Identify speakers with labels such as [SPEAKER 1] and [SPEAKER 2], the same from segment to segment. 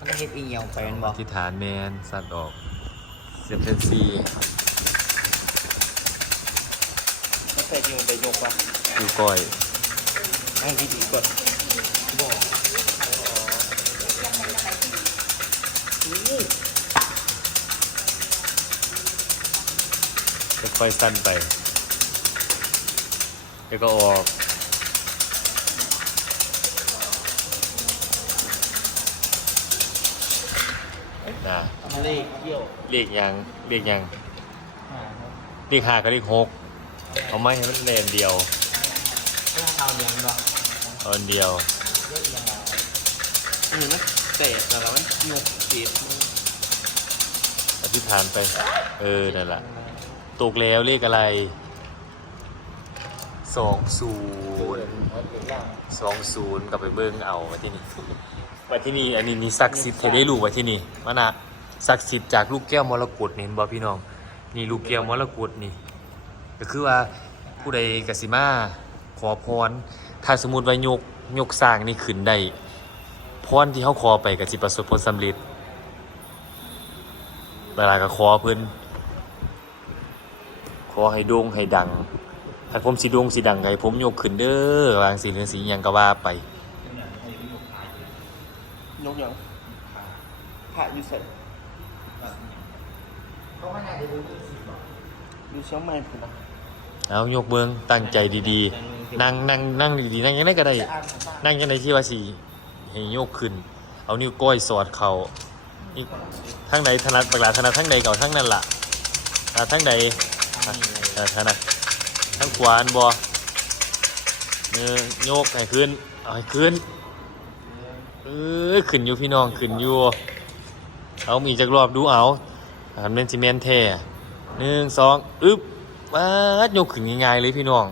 [SPEAKER 1] มันต้องเฮ็ดอีเหี่ยวไปแมันบ่
[SPEAKER 2] อธิษฐานแมนสัตว์ออกเสียบเซนซี
[SPEAKER 1] มันเคยจริงมันไปยกวะ
[SPEAKER 2] ดูก้อย
[SPEAKER 1] นั่งดีๆก่อนบ่อู้
[SPEAKER 2] จะค่อยสั้นไป แล้วก็ออก นะ
[SPEAKER 1] เลขเกี่ยว
[SPEAKER 2] เรียกยังเรียกยัง
[SPEAKER 1] หาครับ
[SPEAKER 2] เรียกหาก็เรียกหกเอาไม่ให้มันเลนเดียว
[SPEAKER 1] เรื่องเอาเดียวบ่
[SPEAKER 2] เอาอันเดียว
[SPEAKER 1] เรื่องยังไงอืมนะเตะแต่ละมันยกเจ็บมือ
[SPEAKER 2] อธิษฐานไป เออนั่นแหละตกแล้วเรียกอะไร สองศูนย์สองศูนย์กลับไปเบิ้งเอามาที่นี่มาที่นี่อันนี้นี่ศักดิ์สิทธิ์เทได้รู้ว่าที่นี่มานะศักดิ์สิทธิ์จากลูกแก้วมรกตนี่เห็นบ่พี่น้อง นี่ลูกแก้วมรกตนี่ ก็คือว่าผู้ใดกสิมาขอพร ถ้าสมมติว่ายกยกสร้างนี่ขึ้นได้พรที่เขาขอไปก็สิประสบผลสำเร็จเวลาก็ขอเพิ่นขอให้โด่งให้ดัง ถ้าผมสิโด่งสิดังก็ให้ผมยกขึ้นเด้อวางสีเหลืองสีหยังก็ว่าไป
[SPEAKER 1] ยกยังผ่าอยู่ใส่
[SPEAKER 3] เขาไม่ได้ดูดูสิบอก
[SPEAKER 1] อยู่เชียงใหม่พุ่นนะ
[SPEAKER 2] เอายกเบิงตั้งใจดีๆ นั่งนั่งนั่งดีๆนั่งยังไงก็ได้
[SPEAKER 1] จะอ่านภาษา
[SPEAKER 2] นั่งยังไงที่ว่าสิให้ยกขึ้น เอานิ้วก้อยสอดเข่านี่ทั้งใดถนัดปากหลาถนัดทั้งใดเก่าทั้งนั่นล่ะอ่าทั้งใดอะอ่าถนัด ทั้งขวานบอเนื้อยกให้ขึ้นเอาให้ขึ้นเออขึ้นอยู่พี่น้องขึ้นอยู่เอามีกจากรอบดูเอาหันเป็นซีเมนต์แท้หนึ่งสองอึ๊บมาดยกขึ้นง่ายๆเลยพี่น้อง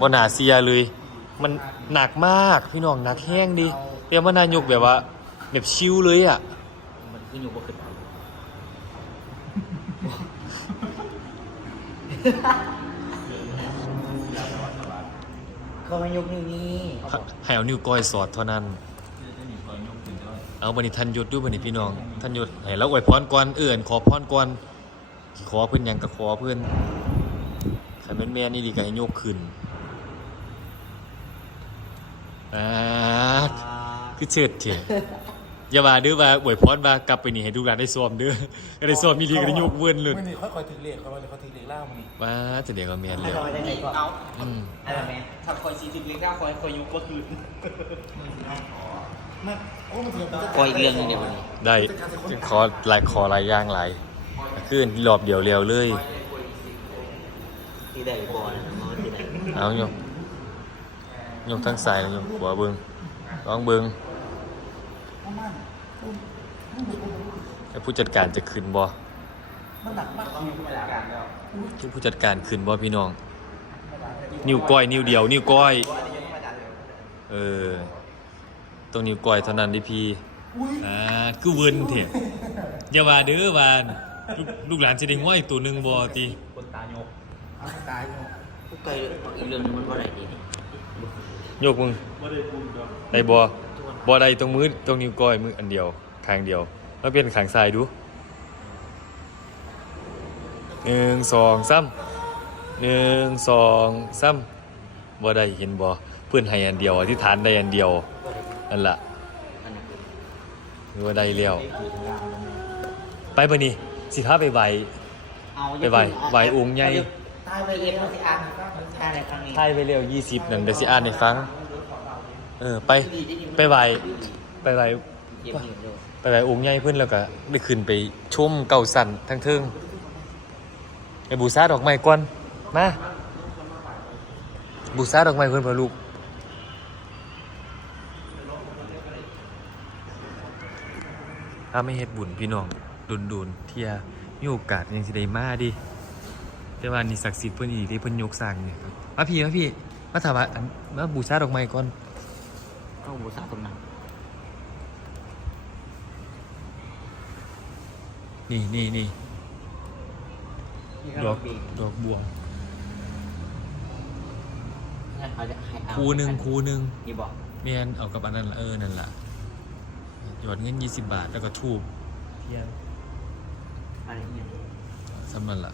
[SPEAKER 2] บนหนาเสียเลย มันหนักมากพี่น้องหนักแห้งดีเรียมว่านายกแบบว่าแบบชิวเลยอะ
[SPEAKER 1] มันขึ้นอยู่บ่ขึ้น เขาไม่ยกนิ้วนี้
[SPEAKER 2] ให้เอานิ้วก้อยสอดเท่านั้น เอาบันิทันยุดดูบันิพี่น้องทันยุดให้เราอวยพรก่อนเอื่นขอพรก่อนขอเพื่อนยังก็ขอเพื่อนขันแม่นแม่นี่ดีก็ให้ยกขึ้นอ่าคือเชิดเถอะ อย่าว่าเด้อว่าอวยพรว่ากลับไปนี่ให้ดูหลานได้ซ้อมเด้อก็ได้ซ้อมมีดีก็ได้ยกเวินเลย
[SPEAKER 3] ไม่นี่ค่อยๆถึงเลขค่อยๆเขาถึงเลขล่ามันนี่
[SPEAKER 2] ว่าจะเดี๋ยวก็แม่นแล้ว
[SPEAKER 1] เอาได้ไงก่อนเอา
[SPEAKER 2] อืม
[SPEAKER 1] อะไรแม่ถ้าคอยซีถึงเล็กได้คอยคอยยกก็คือ
[SPEAKER 3] ไม่โอ้มันถึง
[SPEAKER 1] คอยอีกเรื่องหนึงเดี๋ยววันนี้
[SPEAKER 2] ได้ขอหลายขอหลายอย่างหลายขึ้นรอบเดียวเร็วเลย
[SPEAKER 1] ที่ได้บอลมันที่ได้
[SPEAKER 2] เอาโยกโยกทั้งสายโยกหัวเบิงร้องเบิง แล้วผู้จัดการจะขึ้นบ่
[SPEAKER 3] มันหนักมาก
[SPEAKER 2] ผู้จัดการขึ้นบ่พี่น้อง นิ้วก้อย นิ้วเดียว นิ้วก้อย เออตรงนิ้วก้อยเท่านั้นดิพี่
[SPEAKER 3] อุ้ย
[SPEAKER 2] อ่าคือเวินเถอะอย่าว่าเด้อว่าลูกลูกหลานจะได้ง้อยตัวหนึงบ่ติ
[SPEAKER 1] คนตายก
[SPEAKER 3] เอาตายอยู่
[SPEAKER 1] ผู้ไกลอีกเรื่องหนึงมันว่าอะไรดีนี่
[SPEAKER 2] โยกมึงได้บ่ บ่ได้ตรงมือตรงนิ้วก้อยมืออันเดียวข้างเดียวแล้วเปลี่ยนข้างซ้ายดูหนึ่งสองสามหนึ่งสองสามบ่ได้เห็นบ่เพื่อนให้อันเดียวอธิษฐานได้อันเดียวนั่นล่ะ
[SPEAKER 1] อันนี้คือ
[SPEAKER 2] หรือว่าได้แล้วไปบ่นี่สิพาไปไหว
[SPEAKER 1] เอา
[SPEAKER 2] ไปไหว้ไหว้องค์ใหญ่
[SPEAKER 1] ตายไปเอ็นเราสิอ่านตายในครั้งนี้
[SPEAKER 2] ทายไปเร็ว20นั่นเดี๋ยวสิอ่านให้ฟัง เออไปไปไหวไปไหวไปไหวองค์ใหญ่เพิ่นแล้วก็ได้ขึ้นไปชมเก่าสันทั้งเทิงไปบูชาดอกไม้ก่อนมาบูชาดอกไม้เพิ่นพอลูกถ้าไม่เฮ็ดบุญพี่น้องดุนๆเที่ยมีโอกาสยังสิได้มาดิแต่ว่านี่ศักดิ์สิทธิ์เพิ่นอีหลีที่เพิ่นยกสร้างเนี่ยครับมาพี่มาพี่มาถามว่ามาบูชาดอกไม้ก่อน
[SPEAKER 1] เข้าบูชาตรงนั้น
[SPEAKER 2] นี่นี่นี่ดอกดอกบัว
[SPEAKER 1] งั้นเขาจะให้เอา
[SPEAKER 2] คูหนึ่งคูหนึ่ง
[SPEAKER 1] นี่บอก
[SPEAKER 2] เมียนเอากับอันนั้นละเออนั่นละหยอดเงินยี่สิบบาทแล้วก็ทูบ
[SPEAKER 1] เทียนอะไรเนี่ย
[SPEAKER 2] สำมันละ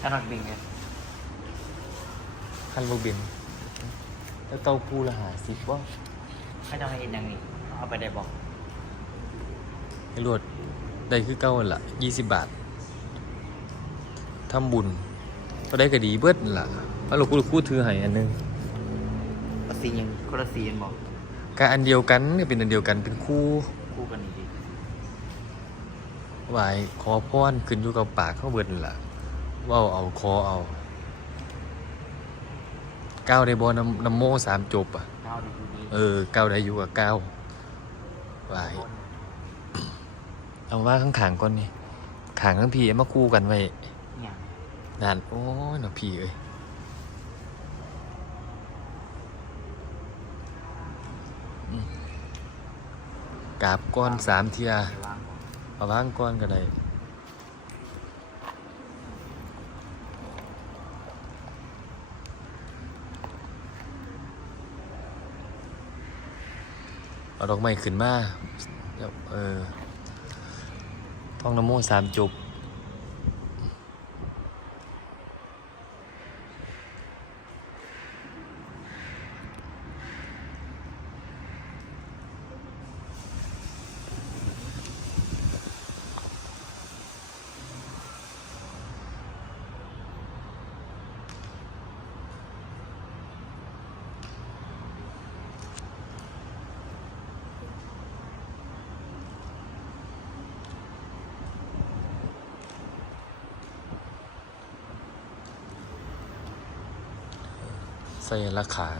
[SPEAKER 1] ถ้านักบินไง
[SPEAKER 2] คันบบิน แล้วเต้าปูละหาสิบว่า
[SPEAKER 1] ให้ทำให้เอ็นยังนี่เอาไปได้บอก
[SPEAKER 2] ให้รวดได้คือเก้าหั่นละยี่สิบบาททำบุญก็ได้ก็ดีเบิดนั่นละแล้วเรากูกูถือให้อันหนึง
[SPEAKER 1] ละสียังคนละสีกันบอก
[SPEAKER 2] ก็อันเดียวกันเนี่ยเป็นอันเดียวกันเป็นคู่
[SPEAKER 1] คู่กันนี่ดิ
[SPEAKER 2] ไหวขอพรขึ้นอยู่กับปากเขาเบิดนั่นละเว่าเอาคอเอา ก้าวได้บอน้ำน้ำโมสามจบอะ
[SPEAKER 1] เก้าดีดีดี
[SPEAKER 2] เออก้าวได้อยู่กับก้าวไหวเอาว่าข้างขางๆก่อนนี่ขางทั้งพี่เอามาคู่กันไว้
[SPEAKER 1] เนี่ย
[SPEAKER 2] นานโอ้ยหนอพี่เอ้ยอืมกราบก้อนสามเทีย
[SPEAKER 1] ไปวางก่อน
[SPEAKER 2] เอาว่างก้อนก็ได้ เอาดอกไม้ขึ้นมาเออท่องนโมสามจบ ส่ละขาง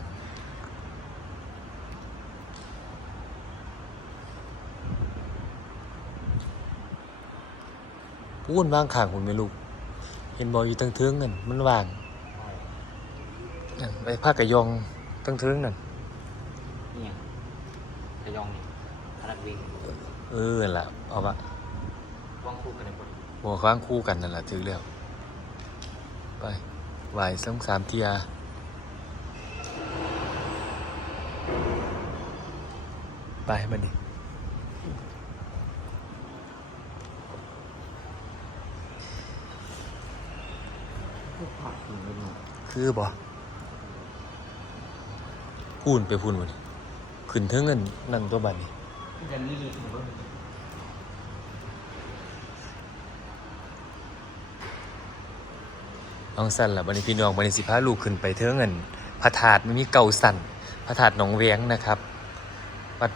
[SPEAKER 2] พูนวางขางคุณไหม่ลูก เห็นบออยู่ตั้งเทืองนั่นมันวางนั่นไปภาคกะยองตั้งเทืองนั่น
[SPEAKER 1] เนี่ยกระยองนี่ถ้านักบิน
[SPEAKER 2] เออนั่นล่ะเอาวะ
[SPEAKER 1] วางคู่กันในบน
[SPEAKER 2] บัวข้างคู่กันนั่นแหละถือแล้วไปไหวสองสามเทีย ไปบันนี้
[SPEAKER 1] คู่ผักถึงเลยเนาะ
[SPEAKER 2] คือบ่พูนไปพูนวันขึ้นเทิงเงินนั่งตัวบัดนี้
[SPEAKER 1] จะมีดีถึงว่า
[SPEAKER 2] น้องสั่นล่ะบัดนี้พี่น้องบัดนี้สิพาลูกขึ้นไปเทิงเงินพระธาตุมันมีเก่าสั่นพระธาตุหนองแวงนะครับวัด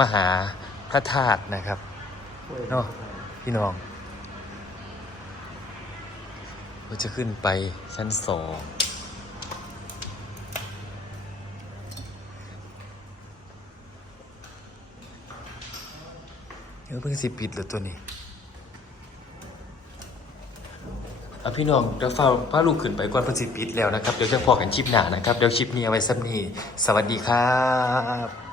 [SPEAKER 2] มหาพระธาตุนะครับเนาะพี่น้องเราจะขึ้นไปชั้นสองเดี๋ยวเพิ่งสิปิดแล้วตัวนี้อพี่น้องเดี๋ยวฟ้าพาลูกขึ้นไปก่อนเพิ่งสิปิดแล้วนะครับ เดี๋ยวจะพอกันคลิปหนานะครับ เดี๋ยวคลิปนี้เอาไว้สักนี้ สวัสดีครับ